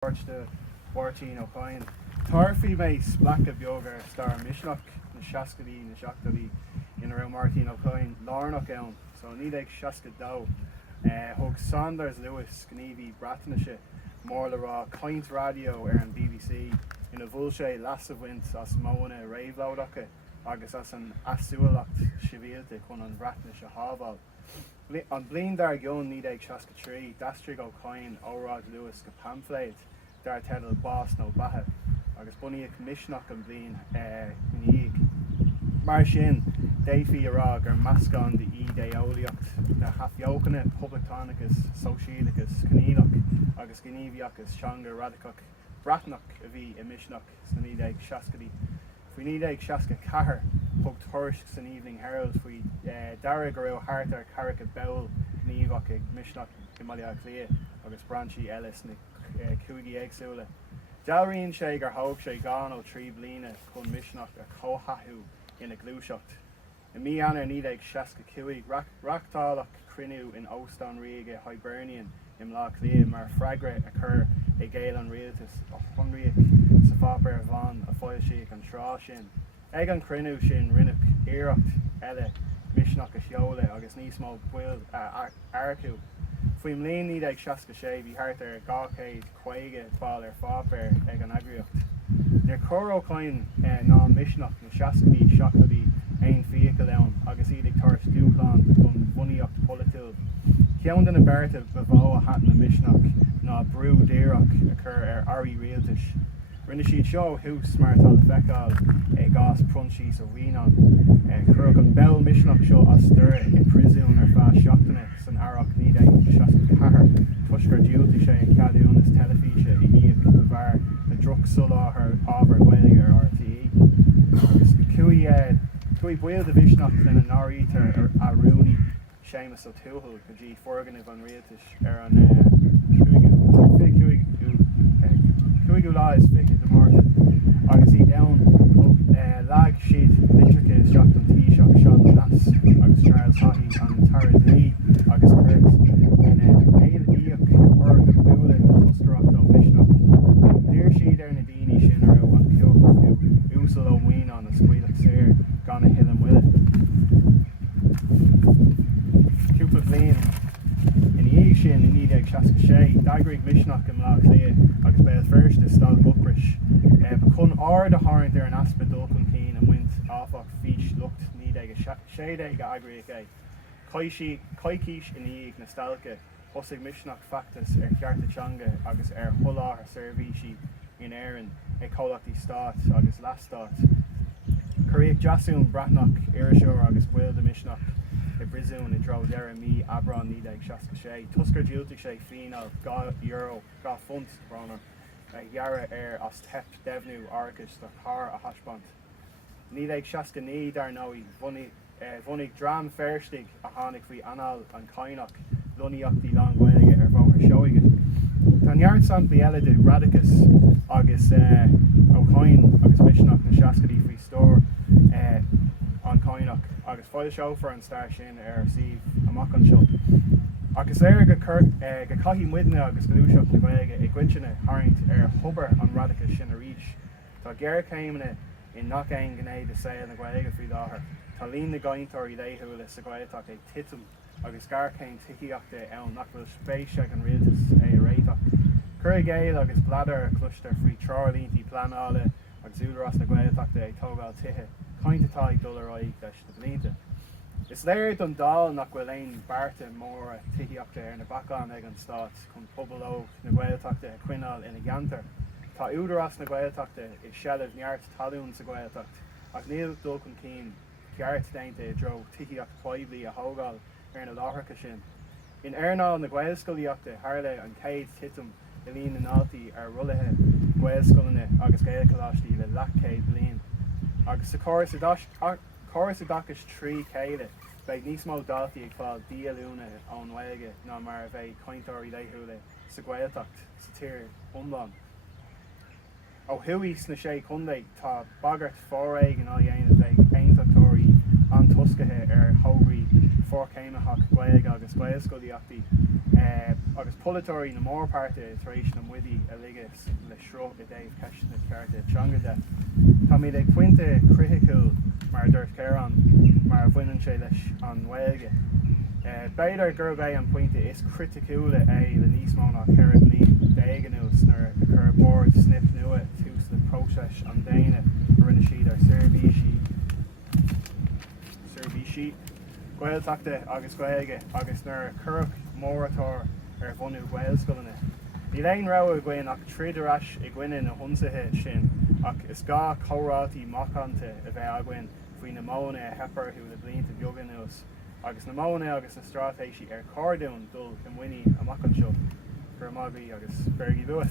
de Mháirtín Ó Cadhain. Tarfaí méis Leagadh beaga star Misneach na seascaidí na seachtaí in around Mháirtín Ó Cadhain lárnach ann, so ní ag seascaid dó. Thug Sanders Lewis gníomhí bratainise mór le rá caint radio an BBC ina bhfuil sé las a bhaint as móna réomhlódacha agus as an asúlacht sibhialta chun an bratainise hábháil. An blian dar gion ní ag seasca trí, Dastrigh Ó Cadhain óráid Lewis go pamphléid dar tedal bás nó bathe, agus bunaíodh Misneach an blian níag. Mar sin, déifí ará gur meascán de éolaíocht na hafiochanna publictánachas, sosiálachas, canílach agus gníomhíochas teanga radicach bratnach a bhí I Misneach san ní ag seascaidí. Faoi ní ag seasca cahar thug tuairisc san Evening Herald faoi dara go raibh hartar Carrick a Beall gníomhach ag Misneach Bhleá Cliath agus branchí eile na cuaigí éagsúla. Dealraíonn sé gur thóg sé gan ó trí bliana chun Misneach a chomhthathú ina glúiseacht. I mí anar ní ag seasca cuaig reáchtáilach cruinniú in óstán Reagadh Hibernian I Bhleá Cliath mar freigra a chur I Gael an rialtas a chunriach sa fápar bhain a fáil siach an trá sin. Ag an cruinniú sin rinneach iireacht eile Misneach a seola agus níos mó buil airciú. Faoi mbliain ní ag seasca sé bhí thart ar 250 báil ar fápar ag an agriocht. Níor chur Ó Cadhain ná Misneach na seascaidí seachtaí ein fiaca leann agus iad ag tarras dúchláin don bhunaíocht polaitiúil. Ceann den na beirte bhó a hat na Misneach ná brú dhírigh a chur ar airí rialtais. Rinne siad seo thuas mar tá le feiceáil gás prunsaí sa bhíán. Chur an bell Misneach seo as dúir I prisún ar feadh seachtaine san airach ní ag seasca cahar. Tuisgur diúlta sé Cadhain is telefíse I íoc go bhar na druch sular ábhar Bhailigh ar RTE. Agus cuaig buil de Misneach lena nárítar ar arúnaí Séamus ó Tuathail go dtí forganibh an rialtais ar an cuaigú lá is fiche de Mháirtín. Agus í ann lag siad litricha is teacht an Taoiseach Sean Las agus Charles Haughey an Taradlí agus Kurt in éalaíoch or go búla na tuscaracht ó Misneach. Níor siad ar na daoine sin ar an ceochtú úsal ó mhuinán a scuileach saor gan na hill an mhuile. Cúpla bliain in íag sin in ní ag seasca sé, d'eagraigh Misneach Bhleá Cliath agus beidh first is stáil buchris. Chun ard a tharraingt ar an aspa dulcan cín an muint áfach fís lucht ní ag séad ag eagraigh é. Caicís in íag na stalca, thosaigh Misneach factas ar chearta teanga agus ar thuláth seirbhísí in éireann ag chomhlachtaí stát agus leastát. Cuireadh deasún bratnach irisio agus buil de Misneach I brisún I dro deire mí abrán ní ag seasca sé. Tuscar diúlta sé fíneal €2 gá funt brána dhearra ar as tep devnú arcas do char a haspant. Ní ag seasca ní dar nóí bhunaigh drám férstig a tháinig faoi anall an cainach luníochtaí lá Gaeilge ar bhóthar seoige. Tá neart sampla eile de radicus agus Ó Cadhain agus Misneach na seascaidí faoi stór an cainach agus fáil seofar an stair sin ar sih amach an seo. Agus go caithí muidne agus glúiseach na Gaeilge I gcuinteanna tharraingt ar thubar an radicus sin a ríis. Tá gearr céimne in nach aon gné de saoil na Gaeilge faoi láthair. Tá líon na gaintóirí léithúla sa Gaeltach ag titim agus gar céim tiíochta ann nach bhfuil spéis ag an rialtas a réiteach. Cuireadh Gael agus bladar a cluistear faoi trálíntaí planála agus údarás na Gaeltachta ag tógáil tithe, caintetá ag dul aráig leis na blianta. Is léir don dal nach bhfuil éon barta mór tiíochta ar na bacán ag an stát chun pobló na Gaeltachta a cuineáil ina gceantar. Tá údarás na Gaeltachta is sealamh neart talún sa Gaeltacht ach níl dulcan cín ceart dainte I dro tiíocht poiblí a thógáil ar na láthaircha sin. In airnáil na Gaelscoilíochta tharla an céad titim I líon na náltaí ar rulathe Gaelscoileanna agus Gaelcholáistí le leachtcéad bliain. Agus sa choras a dachas trí chéile beidh níos mó dátaí ag fáil díalúna ón Gaeilge ná mar bheith caintóirí léithúla sa Gaeltacht sa tír iomlán. Ó thuaís na sé chundaigh tá bagart fóraig an á dhéanamh ag aontóirí an tuscathe ar thógraí for céimeach Gaeilge agus Gaeil scoilíochtaí agus polatóirí na mór páirte tar éis na muidí a ligeas le sró I dtaobh Chadhnaigh cearta teanga. Tá míad ag pointe crithiciúil mar dúirt Céran mar bhaineann sé leis an Gaeilge. Beidir gur é an pointe is criticúla é le níos mó ná ceithre bliain déganús nar chur board snip nua tús le próiseas an daine rinne siad ar seirbhísí Gaeltachta agus Gaeilge agus nar curach móratóir ar bhunú Gaeil scoileanna. Ní léon rá a gcuin ach tríd arás I gcuine na hionsaithe sin ach is gá chomhrátaí macánta a bheith aghainn faoin na móna a heapar thu le blianta beaga nuas. Agus na móna agus na strátéisi ar cardún dul I mhaoine amach anseo gur mágaí agus bergaí bua.